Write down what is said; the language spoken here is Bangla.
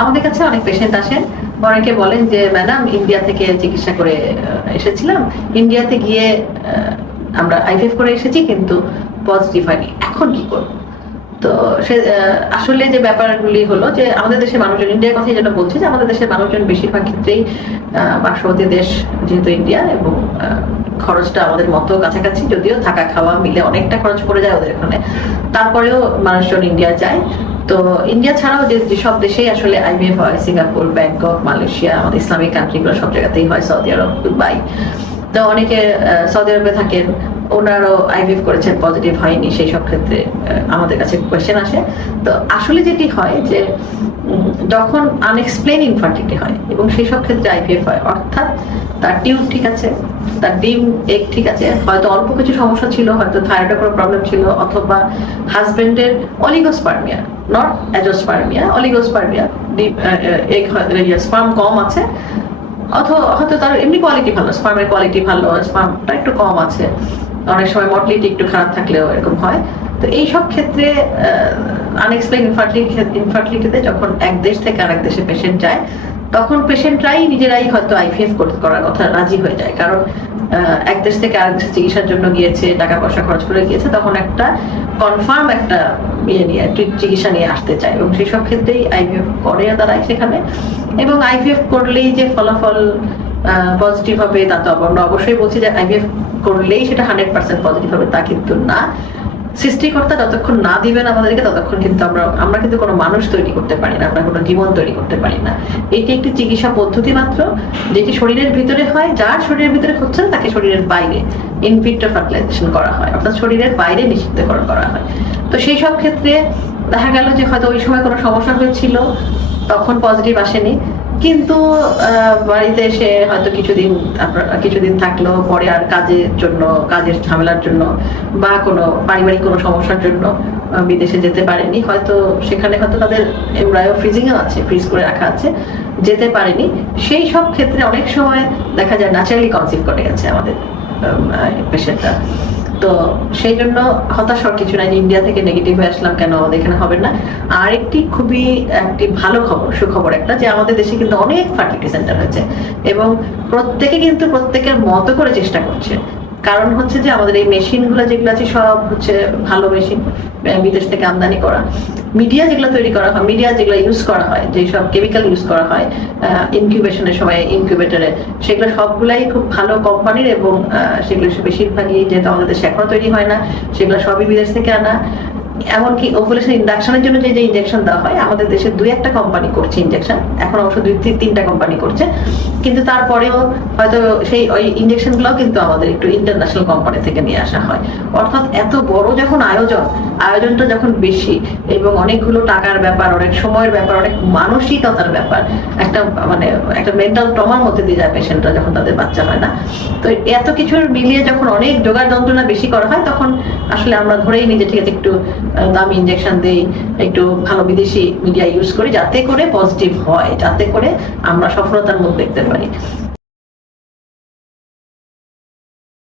আমাদের কাছে অনেক পেশেন্ট আসেন। অনেকে বলেন যে ম্যাডাম ইন্ডিয়া থেকে চিকিৎসা করে এসেছিলাম। ইন্ডিয়াতে গিয়ে আমরা আইভিএফ করে এসেছি, কিন্তু পজিটিভ হয়নি। এখন কি করব? তো সে আসলে যে ব্যাপারগুলি হলো যে, আমাদের দেশের মানুষজন ইন্ডিয়ার কথাই যেটা বলছি যে, আমাদের দেশের মানুষজন বেশিরভাগ ক্ষেত্রেই পার্শ্ববর্তী দেশ যেহেতু ইন্ডিয়া এবং খরচটা আমাদের মতো কাছাকাছি, যদিও থাকা খাওয়া মিলে অনেকটা খরচ পড়ে যায় ওদের এখানে তারপরেও মানুষজন ইন্ডিয়া যায়। তো ইন্ডিয়া ছাড়াও যে যেসব দেশেই আসলে আইবিএফ হয় সিঙ্গাপুর ব্যাংকক মালয়েশিয়া আমাদের ইসলামিক কান্ট্রিগুলো সব জায়গাতেই হয় সৌদি আরব দুবাই তো অনেকে সৌদি আরবে থাকেন, ওনারাও আইভিএফ করেছেন পজিটিভ হয়নি, সেই সব ক্ষেত্রে আমাদের কাছে কোয়েশ্চেন আসে। তো আসলে যেটি হয় যে যখন আনএক্সপ্লেন ইনফার্টিলিটি হয় এবং সেই সব ক্ষেত্রে আইভিএফ হয়, অর্থাৎ তার টিউব ঠিক আছে, তার ডিম ঠিক আছে। হয়তো অল্প কিছু সমস্যা ছিল, হয়তো থাইরয়েডের কোনো প্রবলেম ছিল, অথবা নট ডিম স্পার্ম কম আছে। অথবা হয়তো তার এমনি কোয়ালিটি ভালো স্পার্মের কোয়ালিটি ভালো স্পার্মটা একটু কম আছে। অনেক সময় মর্টিলিটি একটু খারাপ থাকলেও এরকম হয়। তো এই সব ক্ষেত্রে আনএক্সপ্লেন ইনফার্টিলিটি ইনফার্টিলিটিতে যখন এক দেশ থেকে আরেক দেশে পেশেন্ট যায় তখন পেশেন্টরাই নিজেরাই হয়তো আইভিএফ করার কথা রাজি হয়ে যায়। কারণ এক দেশ থেকে আরেক দেশে চিকিৎসার জন্য গিয়েছে টাকা পয়সা খরচ করে গিয়েছে, তখন একটা কনফার্ম একটা ইয়ে নিয়ে চিকিৎসা নিয়ে আসতে চায়। এবং সেই সব ক্ষেত্রেই আইভিএফ করে দাঁড়ায় সেখানে। এবং আইভিএফ করলেই যে ফলাফল পজিটিভ হবে তা তো আমরা অবশ্যই বলছি যে আইভিএফ করলেই সেটা হান্ড্রেড পার্সেন্ট পজিটিভ হবে, তা কিন্তু না। সৃষ্টিকর্তা যতক্ষণ না দিবেন আমাদেরকে, ততক্ষণ কিন্তু আমরা আমরা কিন্তু কোনো মানুষ তৈরি করতে পারি না, আমরা কোনো জীবন তৈরি করতে পারি না। এটি একটি চিকিৎসা পদ্ধতি মাত্র, যেটি শরীরের ভিতরে হয়, যার শরীরের ভিতরে হচ্ছে না, তাকে শরীরের বাইরে ইনভিট্রো ফার্টিলাইজেশন করা হয়, অর্থাৎ শরীরের বাইরে নিষিদ্ধকরণ করা হয়। তো সেই সব ক্ষেত্রে দেখা গেল যে হয়তো ওই সময় কোনো সমস্যা হয়েছিল, তখন পজিটিভ আসেনি। কিন্তু বাড়িতে এসে হয়তো কিছুদিন কিছুদিন থাকল, পরে আর কাজের জন্য, কাজের ঝামেলার জন্য বা কোনো পারিবারিক কোনো সমস্যার জন্য বিদেশে যেতে পারেনি। হয়তো সেখানে হয়তো তাদের এমব্রায়ো ফ্রিজিংও আছে, ফ্রিজ করে রাখা আছে, যেতে পারেনি। সেই সব ক্ষেত্রে অনেক সময় দেখা যায় ন্যাচারালি কনসিভ করে গেছে আমাদের পেশেন্টটা তো সেই জন্য হতাশ হওয়ার কিছু নাই ইন্ডিয়া থেকে নেগেটিভ আসলাম কেন, আমাদের এখানে হবে না। আর একটি খুবই, একটি ভালো খবর, সুখবর একটা, যে আমাদের দেশে কিন্তু অনেক ফার্টিলিটি সেন্টার হয়েছে এবং প্রত্যেকে কিন্তু প্রত্যেকের মতো করে চেষ্টা করছে। কারণ হচ্ছে যে আমাদের এই মেশিনগুলো যেগুলো আছে, সব হচ্ছে ভালো মেশিন বিদেশ থেকে আমদানি করা। মিডিয়া যেগুলো তৈরি করা হয়, মিডিয়া যেগুলো ইউজ করা হয়, যেসব কেমিক্যাল ইউজ করা হয় ইনকিউবেশনের সময় ইনকিউবেটরে সেগুলো সবগুলাই খুব ভালো কোম্পানির এবং সেগুলো বেশিরভাগই যেহেতু আমাদের দেশে এখনও তৈরি হয় না, সেগুলো সবই বিদেশ থেকে আনা। এমনকি ওভুলেশন ইন্ডাকশনের জন্য যে যে ইঞ্জেকশন দেওয়া হয়, আমাদের দেশে দুই একটা কোম্পানি করছে ইঞ্জেকশন এখন অবশ্য দুই, তিন- তিনটা কোম্পানি করছে। কিন্তু তারপরেও হয়তো সেই ওই ইনজেকশনগুলোও কিন্তু আমাদের একটু ইন্টারন্যাশনাল কোম্পানি থেকে নিয়ে আসা হয়। অর্থাৎ এত বড় যখন আয়োজন আয়োজনটা যখন বেশি এবং অনেকগুলো টাকার ব্যাপার, অনেক সময়ের ব্যাপার, অনেক মানসিকতার ব্যাপার, একটা মানে একটা মেন্টাল ট্রমার মধ্যে দিয়ে যায় পেশেন্টরা যখন তাদের বাচ্চা হয় না। তো এত কিছুর মিলিয়ে যখন অনেক জোগাড় যন্ত্রণা বেশি করা হয়, তখন আসলে আমরা ধরেই যে ঠিক আছে, একটু দামি ইনজেকশন দিই, একটু ভালো বিদেশি মিডিয়া ইউজ করি, যাতে করে পজিটিভ হয়, যাতে করে আমরা সফলতার মুখ দেখতে পারি।